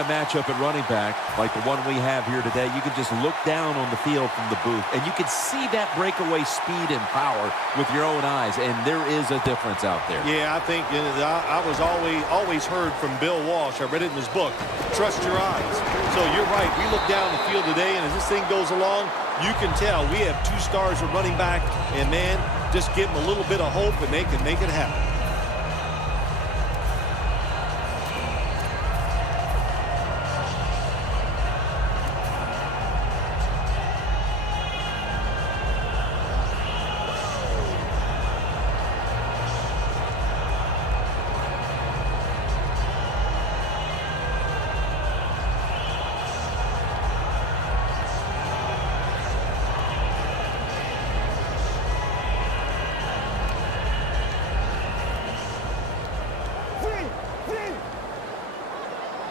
A matchup at running back like the one we have here today, you can just look down on the field from the booth and you can see that breakaway speed and power with your own eyes, and there is a difference out there. Yeah, I think I was always heard from Bill Walsh. I read it in his book, trust your eyes. So you're right, we look down the field today, and as this thing goes along, you can tell we have 2 stars at running back, and man, just give them a little bit of hope and they can make it happen.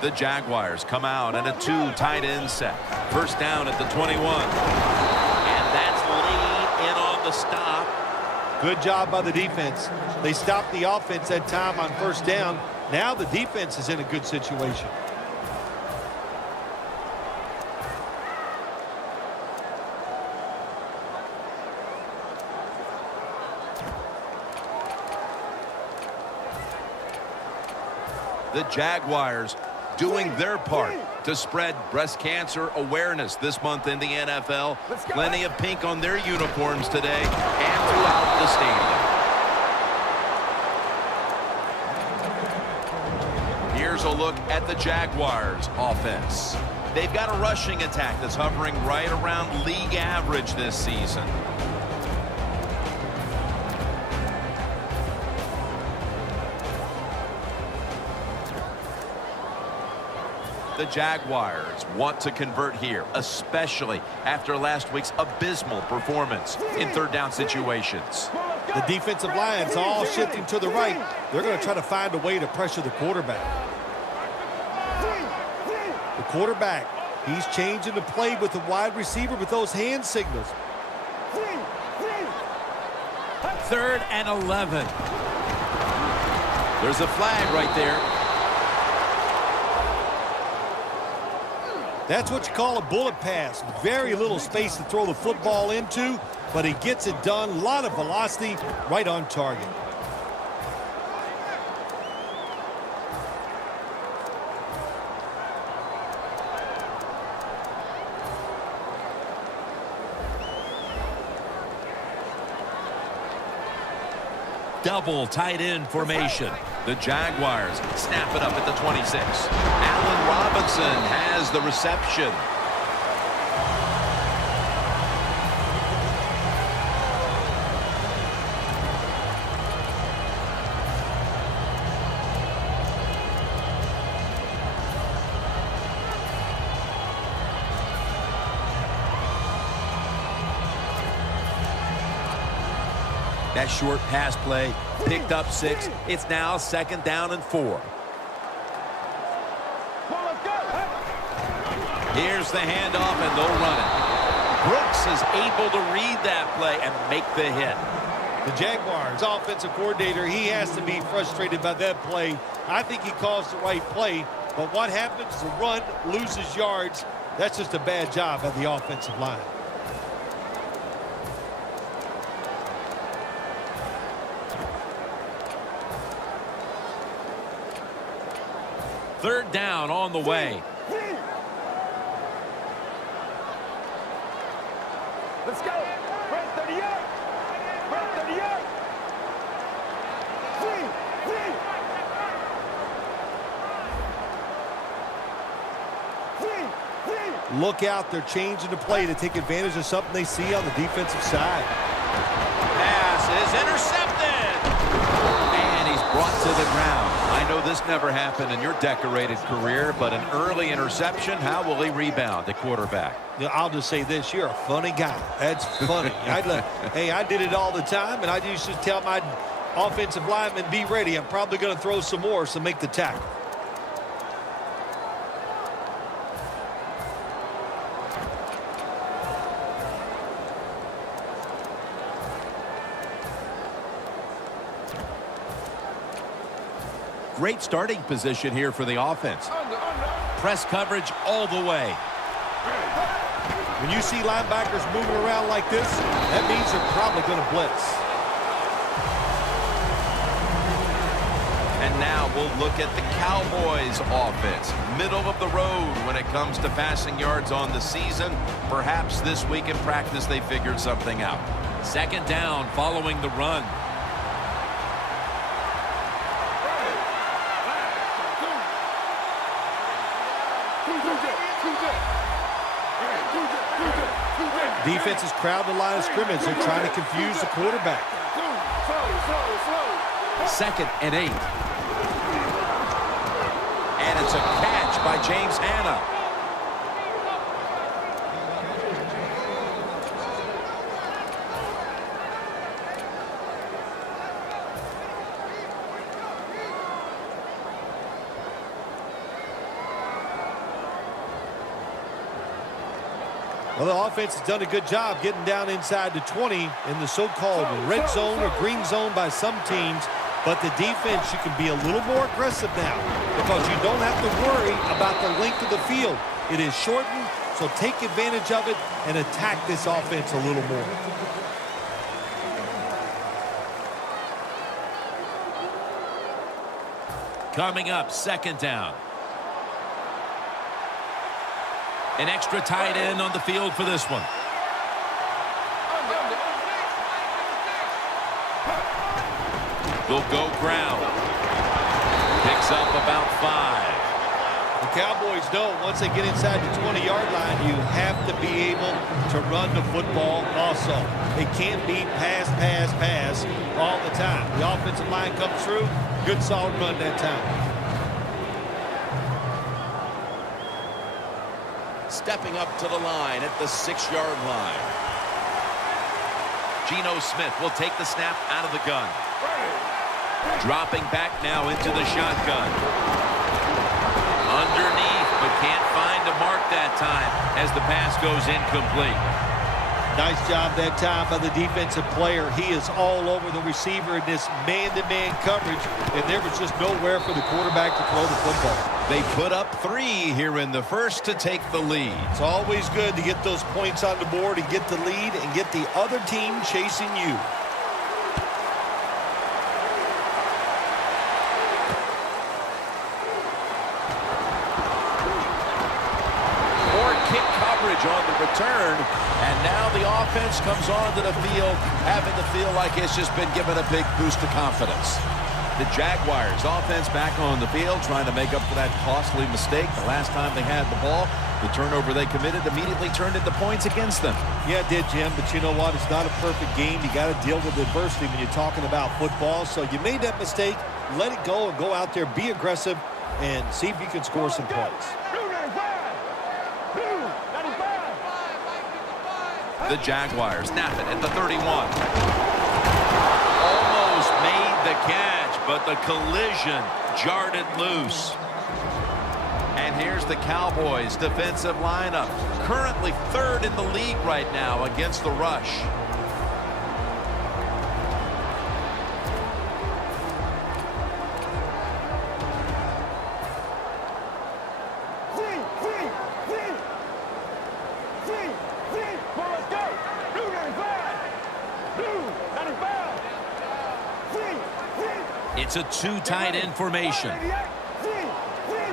The Jaguars come out in a 2 tight end set. First down at the 21. And that's Lee in on the stop. Good job by the defense. They stopped the offense that time on first down. Now the defense is in a good situation. The Jaguars doing their part to spread breast cancer awareness this month in the NFL. Plenty of pink on their uniforms today and throughout the stadium. Here's a look at the Jaguars offense. They've got a rushing attack that's hovering right around league average this season. The Jaguars want to convert here, especially after last week's abysmal performance in third down situations. The defensive line's all shifting to the right. They're going to try to find a way to pressure the quarterback. The quarterback, he's changing the play with the wide receiver with those hand signals. 3rd and 11. There's a flag right there. That's what you call a bullet pass. Very little space to throw the football into, but he gets it done. A lot of velocity, right on target. Double tight end formation. The Jaguars snap it up at the 26. Allen Robinson has the reception. That short pass play picked up 6. It's now 2nd down and 4. Here's the handoff, and they'll run it. Brooks is able to read that play and make the hit. The Jaguars offensive coordinator, he has to be frustrated by that play. I think he calls the right play, but what happens? The run loses yards. That's just a bad job by the offensive line. Third down on the way. Let's go. Red 38. Red 38. Look out, they're changing the play to take advantage of something they see on the defensive side. Pass is intercepted. And he's brought to the ground. I know this never happened in your decorated career, but an early interception, how will he rebound at quarterback? I'll just say this, you're a funny guy. That's funny. Hey, I did it all the time, and I used to tell my offensive linemen, be ready. I'm probably going to throw some more, so make the tackle. Great starting position here for the offense. press coverage all the way. When you see linebackers moving around like this, that means they're probably going to blitz. And now we'll look at the Cowboys offense. Middle of the road when it comes to passing yards on the season. Perhaps this week in practice they figured something out. Second down following the run. Defense is crowding the line of scrimmage. They're trying to confuse the quarterback. Second and 8. And it's a catch by James Hanna. Well, the offense has done a good job getting down inside the 20 in the so-called red zone or green zone by some teams. But the defense, you can be a little more aggressive now because you don't have to worry about the length of the field. It is shortened, so take advantage of it and attack this offense a little more. Coming up, second down. An extra tight end on the field for this one. They'll go ground. Picks up about 5. The Cowboys know once they get inside the 20-yard line, you have to be able to run the football also. It can't be pass, pass, pass all the time. The offensive line comes through, good solid run that time. Stepping up to the line at the 6-yard line. Geno Smith will take the snap out of the gun. Dropping back now into the shotgun. Underneath, but can't find a mark that time as the pass goes incomplete. Nice job that time by the defensive player. He is all over the receiver in this man-to-man coverage, and there was just nowhere for the quarterback to throw the football. They put up 3 here in the first to take the lead. It's always good to get those points on the board and get the lead and get the other team chasing you. On the return, and now the offense comes onto the field having to feel like it's just been given a big boost of confidence. The Jaguars offense back on the field trying to make up for that costly mistake the last time they had the ball. The turnover they committed immediately turned into points against them. Yeah, it did, Jim, but you know what? It's not a perfect game. You got to deal with adversity when you're talking about football. So you made that mistake, let it go and go out there, be aggressive, and see if you can score some points. The Jaguars snap it at the 31. Almost made the catch, but the collision jarred it loose. And here's the Cowboys defensive lineup. Currently 3rd in the league right now against the rush. It's a 2 tight end formation.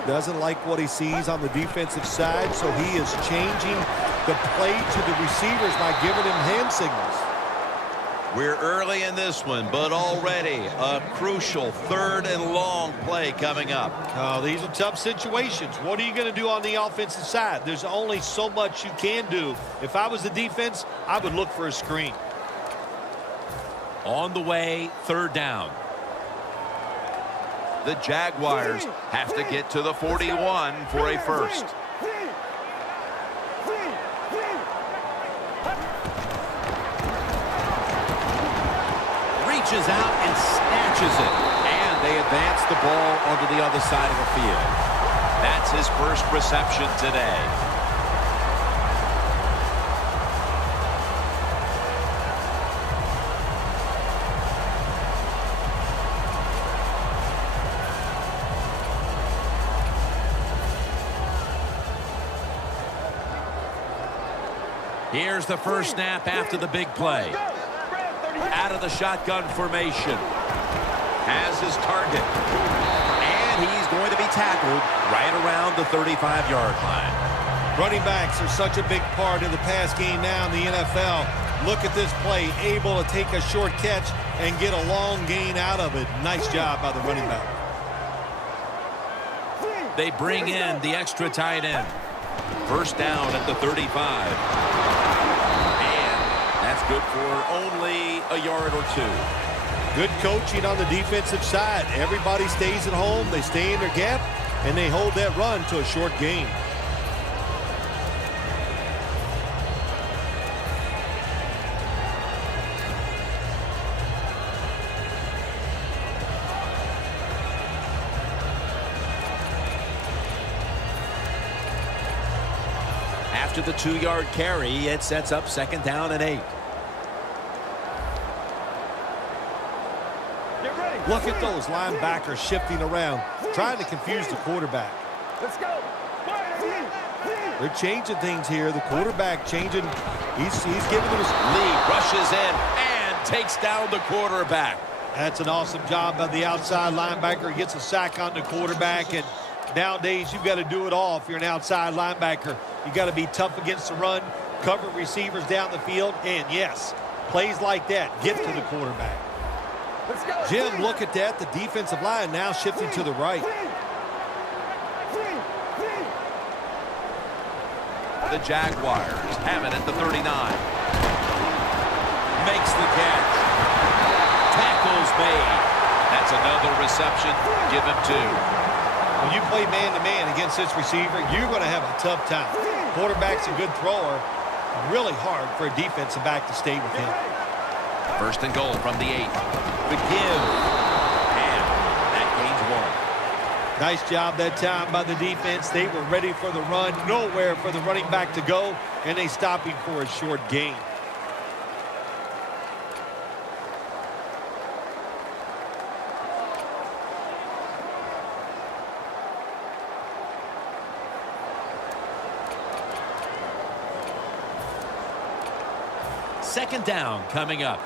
Doesn't like what he sees on the defensive side, so he is changing the play to the receivers by giving him hand signals. We're early in this one, but already a crucial 3rd and long play coming up. Oh, these are tough situations. What are you going to do on the offensive side? There's only so much you can do. If I was the defense, I would look for a screen. On the way, 3rd down. The Jaguars have to get to the 41 for a first. Reaches out and snatches it. And they advance the ball onto the other side of the field. That's his first reception today. Here's the first snap after the big play. Out of the shotgun formation. Has his target. And he's going to be tackled right around the 35-yard line. Running backs are such a big part of the pass game now in the NFL. Look at this play, able to take a short catch and get a long gain out of it. Nice job by the running back. They bring in the extra tight end. First down at the 35. And that's good for only a yard or two. Good coaching on the defensive side. Everybody stays at home. They stay in their gap, and they hold that run to a short gain. After the 2-yard carry, it sets up second down and 8. Look at those linebackers shifting around, trying to confuse the quarterback. Let's go. They're changing things here. The quarterback changing. He's giving them a... Lee rushes in and takes down the quarterback. That's an awesome job by the outside linebacker. He gets a sack on the quarterback, and nowadays you've got to do it all if you're an outside linebacker. You've got to be tough against the run, cover receivers down the field, and yes, plays like that get to the quarterback. Jim, look at that. The defensive line now shifting to the right. The Jaguars have it at the 39. Makes the catch. Tackles made. That's another reception. Give him 2. When you play man-to-man against this receiver, you're going to have a tough time. Quarterback's a good thrower. Really hard for a defensive back to stay with him. First and goal from the 8. The give. And that gains 1. Nice job that time by the defense. They were ready for the run. Nowhere for the running back to go, and they stop him for a short gain. Second down coming up.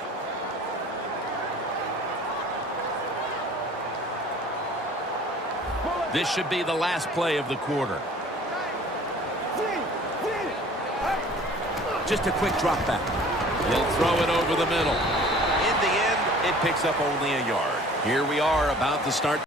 This should be the last play of the quarter. Just a quick drop back. He'll throw it over the middle. In the end, it picks up only a yard. Here we are about to start